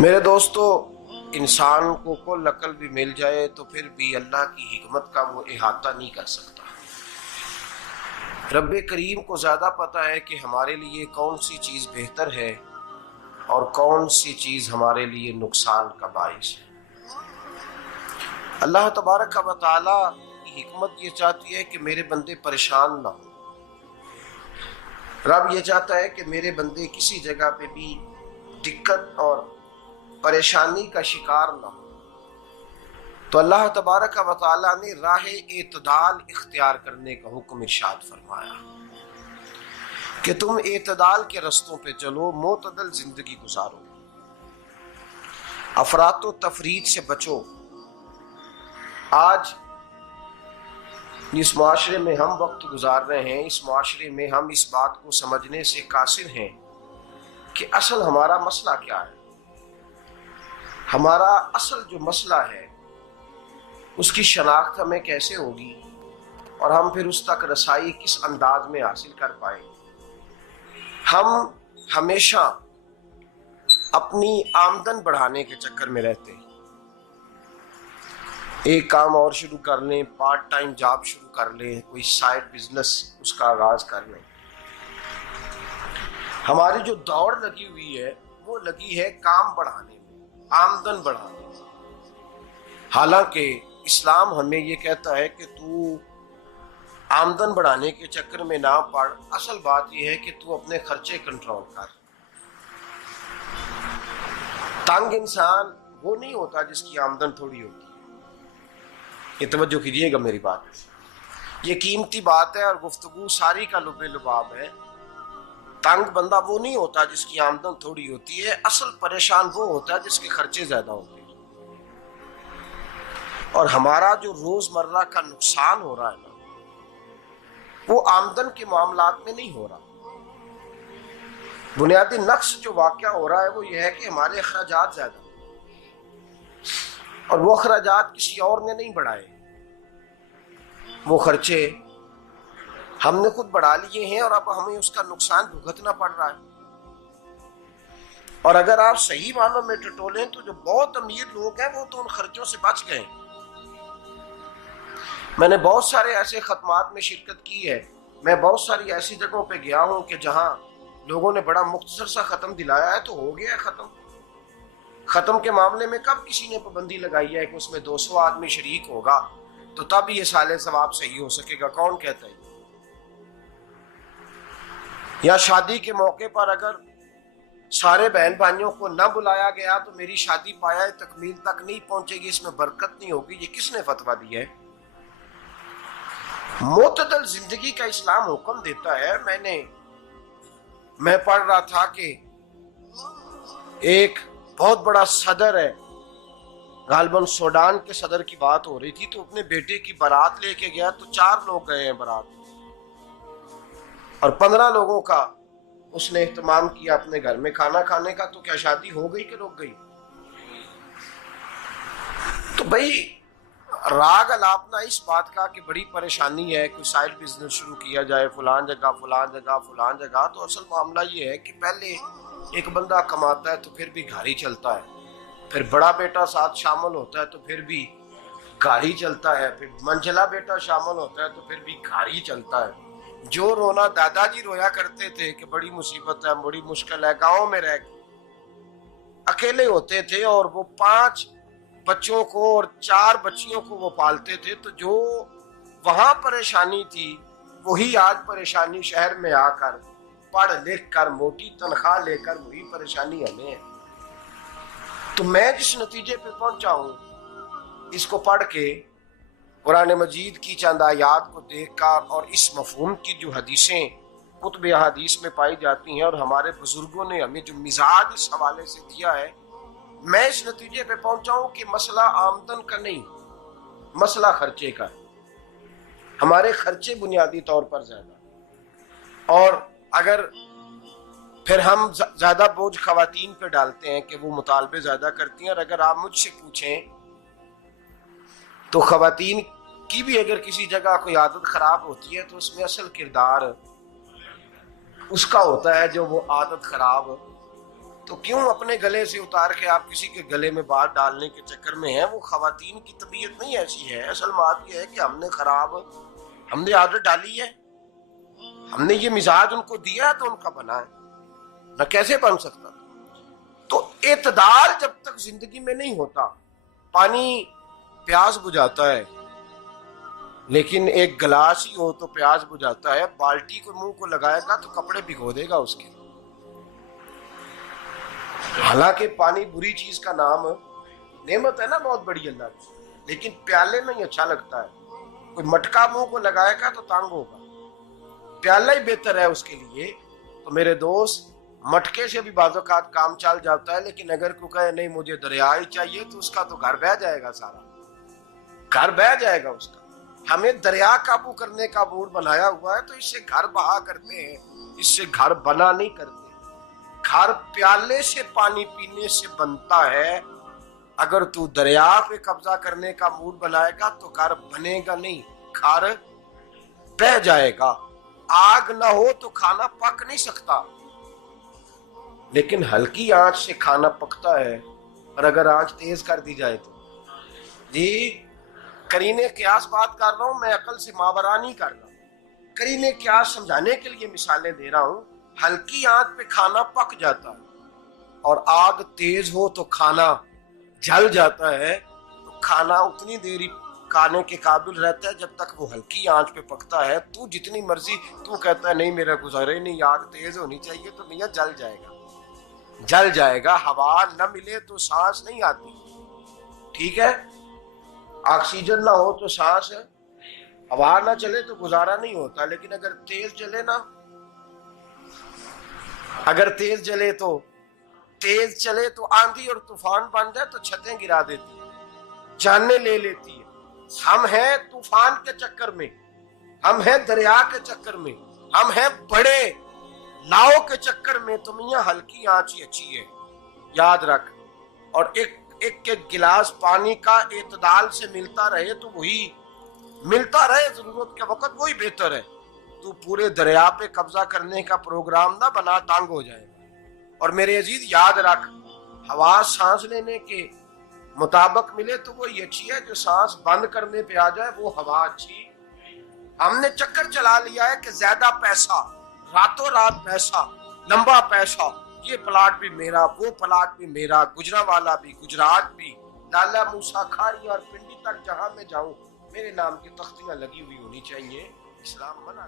میرے دوستو، انسان کو کل عقل بھی مل جائے تو پھر بھی اللہ کی حکمت کا وہ احاطہ نہیں کر سکتا۔ رب کریم کو زیادہ پتہ ہے کہ ہمارے لیے کون سی چیز بہتر ہے اور کون سی چیز ہمارے لیے نقصان کا باعث ہے۔ اللہ تبارک و تعالی کی حکمت یہ چاہتی ہے کہ میرے بندے پریشان نہ ہوں۔ رب یہ چاہتا ہے کہ میرے بندے کسی جگہ پہ بھی دقت اور پریشانی کا شکار نہ ہو۔ تو اللہ تبارک و تعالی نے راہ اعتدال اختیار کرنے کا حکم ارشاد فرمایا کہ تم اعتدال کے رستوں پہ چلو، معتدل زندگی گزارو، افراط و تفریط سے بچو۔ آج جس معاشرے میں ہم وقت گزار رہے ہیں، اس معاشرے میں ہم اس بات کو سمجھنے سے قاصر ہیں کہ اصل ہمارا مسئلہ کیا ہے۔ ہمارا اصل جو مسئلہ ہے اس کی شناخت ہمیں کیسے ہوگی اور ہم پھر اس تک رسائی کس انداز میں حاصل کر پائیں۔ ہم ہمیشہ اپنی آمدن بڑھانے کے چکر میں رہتے ہیں، ایک کام اور شروع کر لیں، پارٹ ٹائم جاب شروع کر لیں، کوئی سائیڈ بزنس اس کا آغاز کر لیں۔ ہماری جو دوڑ لگی ہوئی ہے وہ لگی ہے کام بڑھانے میں، آمدن بڑھانے میں، حالانکہ اسلام ہمیں یہ کہتا ہے کہ تو آمدن بڑھانے کے چکر میں نہ پڑ، اصل بات یہ ہے کہ تو اپنے خرچے کنٹرول کر۔ تنگ انسان وہ نہیں ہوتا جس کی آمدن تھوڑی ہوتی ہے۔ یہ توجہ کیجیے گا میری بات، یہ قیمتی بات ہے اور گفتگو ساری کا لب لباب ہے۔ تنگ بندہ وہ نہیں ہوتا جس کی آمدن تھوڑی ہوتی ہے، اصل پریشان وہ ہوتا ہے جس کے خرچے زیادہ ہوتے ہیں۔ اور ہمارا جو روزمرہ کا نقصان ہو رہا ہے نا، وہ آمدن کے معاملات میں نہیں ہو رہا۔ بنیادی نقص جو واقعہ ہو رہا ہے وہ یہ ہے کہ ہمارے اخراجات زیادہ ہیں اور وہ اخراجات کسی اور نے نہیں بڑھائے، وہ خرچے ہم نے خود بڑھا لیے ہیں اور اب ہمیں اس کا نقصان بھگتنا پڑ رہا ہے۔ اور اگر آپ صحیح معنوں میں ٹٹولیں تو جو بہت امیر لوگ ہیں وہ تو ان خرچوں سے بچ گئے۔ میں نے بہت سارے ایسے ختمات میں شرکت کی ہے، میں بہت ساری ایسی جگہوں پہ گیا ہوں کہ جہاں لوگوں نے بڑا مختصر سا ختم دلایا ہے تو ہو گیا ہے ختم۔ ختم کے معاملے میں کب کسی نے پابندی لگائی ہے کہ اس میں 200 آدمی شریک ہوگا تو تب یہ سال ثواب صحیح ہو سکے گا؟ کون کہتا ہے؟ یا شادی کے موقع پر اگر سارے بہن بھائیوں کو نہ بلایا گیا تو میری شادی پایہ تکمیل تک نہیں پہنچے گی، اس میں برکت نہیں ہوگی، یہ کس نے فتویٰ دیا ہے؟ معتدل زندگی کا اسلام حکم دیتا ہے۔ میں پڑھ رہا تھا کہ ایک بہت بڑا صدر ہے، غالباً سوڈان کے صدر کی بات ہو رہی تھی، تو اپنے بیٹے کی بارات لے کے گیا تو 4 لوگ گئے ہیں بارات اور 15 لوگوں کا اس نے اہتمام کیا اپنے گھر میں کھانا کھانے کا۔ تو کیا شادی ہو گئی کہ رک گئی؟ تو بھئی راگ الاپنا اس بات کا کہ بڑی پریشانی ہے، کوئی سائیڈ بزنس شروع کیا جائے فلان جگہ فلان جگہ فلان جگہ، تو اصل معاملہ یہ ہے کہ پہلے ایک بندہ کماتا ہے تو پھر بھی گھر ہی چلتا ہے، پھر بڑا بیٹا ساتھ شامل ہوتا ہے تو پھر بھی گھر ہی چلتا ہے، پھر منجلا بیٹا شامل ہوتا ہے تو پھر بھی گھر ہی چلتا ہے۔ جو رونا دادا جی رویا کرتے تھے کہ بڑی مصیبت ہے، بڑی مشکل ہے، گاؤں میں رہ اکیلے ہوتے تھے اور وہ 5 بچوں کو اور 4 بچیوں کو وہ پالتے تھے، تو جو وہاں پریشانی تھی وہی آج پریشانی شہر میں آ کر پڑھ لکھ کر موٹی تنخواہ لے کر وہی پریشانی ہمیں ہے۔ تو میں جس نتیجے پہ پہنچا ہوں اس کو پڑھ کے، قرآن مجید کی چند آیات کو دیکھ کر اور اس مفہوم کی جو حدیثیں کتب احادیث میں پائی جاتی ہیں اور ہمارے بزرگوں نے ہمیں جو مزاج اس حوالے سے دیا ہے، میں اس نتیجے پہ پہنچا ہوں کہ مسئلہ آمدن کا نہیں، مسئلہ خرچے کا ہے۔ ہمارے خرچے بنیادی طور پر زیادہ، اور اگر پھر ہم زیادہ بوجھ خواتین پہ ڈالتے ہیں کہ وہ مطالبے زیادہ کرتی ہیں، اور اگر آپ مجھ سے پوچھیں تو خواتین کی بھی اگر کسی جگہ کوئی عادت خراب ہوتی ہے تو اس میں اصل کردار اس کا ہوتا ہے جو وہ عادت خراب تو کیوں اپنے گلے سے اتار کے آپ کسی کے گلے میں بات ڈالنے کے چکر میں ہیں؟ وہ خواتین کی طبیعت نہیں ایسی ہے. اصل بات یہ ہے کہ ہم نے عادت ڈالی ہے، ہم نے یہ مزاج ان کو دیا ہے تو ان کا بنا ہے، نہ کیسے بن سکتا. تو اعتدال جب تک زندگی میں نہیں ہوتا، پانی پیاس بجھاتا ہے لیکن ایک گلاس ہی ہو تو پیاس بجھاتا ہے، بالٹی کو منہ کو لگائے گا تو کپڑے بھگو دے گا اس کے. حالانکہ پانی بری چیز کا نام نعمت ہے نا بہت بڑی اللہ کی، لیکن پیالے میں ہی اچھا لگتا ہے. کوئی مٹکا منہ کو لگائے گا تو تانگ ہوگا، پیالہ ہی بہتر ہے اس کے لیے. تو میرے دوست، مٹکے سے بھی بعض اوقات کام چل جاتا ہے، لیکن اگر کوئی کہے نہیں مجھے دریا ہی چاہیے تو اس کا تو گھر بہ جائے گا، سارا گھر بہ جائے گا اس کا. ہمیں دریا قابو کرنے کا موڈ بنایا ہوا ہے تو اس سے گھر بہا کرتے ہیں، اس سے گھر بنا نہیں کرتے. گھر پیالے سے پانی پینے سے بنتا ہے. اگر تو دریا پہ قبضہ کرنے کا موڈ بنائے گا تو گھر بنے گا نہیں، گھر بہ جائے گا. آگ نہ ہو تو کھانا پک نہیں سکتا، لیکن ہلکی آنچ سے کھانا پکتا ہے. اور اگر آنچ تیز کر دی جائے تو جی قرینے قیاس بات کر رہا ہوں، میں عقل سے ماورا نہیں کر رہا. قرینے قیاس سمجھانے کے لیے مثالیں دے رہا ہوں. ہلکی آنچ پہ کھانا پک جاتا ہے اور آگ تیز ہو تو کھانا جل جاتا ہے. تو کھانا اتنی دیر کھانے کے قابل رہتا ہے جب تک وہ ہلکی آنچ پہ پکتا ہے. تو جتنی مرضی تو کہتا ہے نہیں میرا گزارے نہیں، آگ تیز ہونی چاہیے، تو میاں جل جائے گا، جل جائے گا. ہوا نہ ملے تو سانس نہیں آتی، ٹھیک ہے؟ آکسیجن نہ ہو تو سانس، ہوا نہ چلے تو گزارا نہیں ہوتا. لیکن اگر تیز جلے نا، اگر تیز چلے تو آندھی اور طوفان بن جائے تو چھتیں گرا دیتی ہے، جانیں لے لیتی ہے. ہم ہیں طوفان کے چکر میں، ہم ہیں دریا کے چکر میں، ہم ہیں بڑے لاؤ کے چکر میں. تو میاں ہلکی آنچ ہی اچھی ہے، یاد رکھ. اور ایک گلاس پانی کا اعتدال سے ملتا رہے تو وہی ملتا رہے، ضرورت کے وقت وہی بہتر ہے. تو پورے دریا پہ قبضہ کرنے کا پروگرام نہ بنا، تانگ ہو جائے گا. اور میرے عزیز یاد رکھ، ہوا سانس لینے کے مطابق ملے تو وہی اچھی ہے، جو سانس بند کرنے پہ آ جائے وہ ہوا اچھی. ہم نے چکر چلا لیا ہے کہ زیادہ پیسہ، راتوں رات پیسہ، لمبا پیسہ، یہ پلاٹ بھی میرا، وہ پلاٹ بھی میرا، گجرانوالا بھی، گجرات بھی، لالا موسیٰ کھاری اور پنڈی تک جہاں میں جاؤں میرے نام کی تختیاں لگی ہوئی ہونی چاہیے. اسلام منع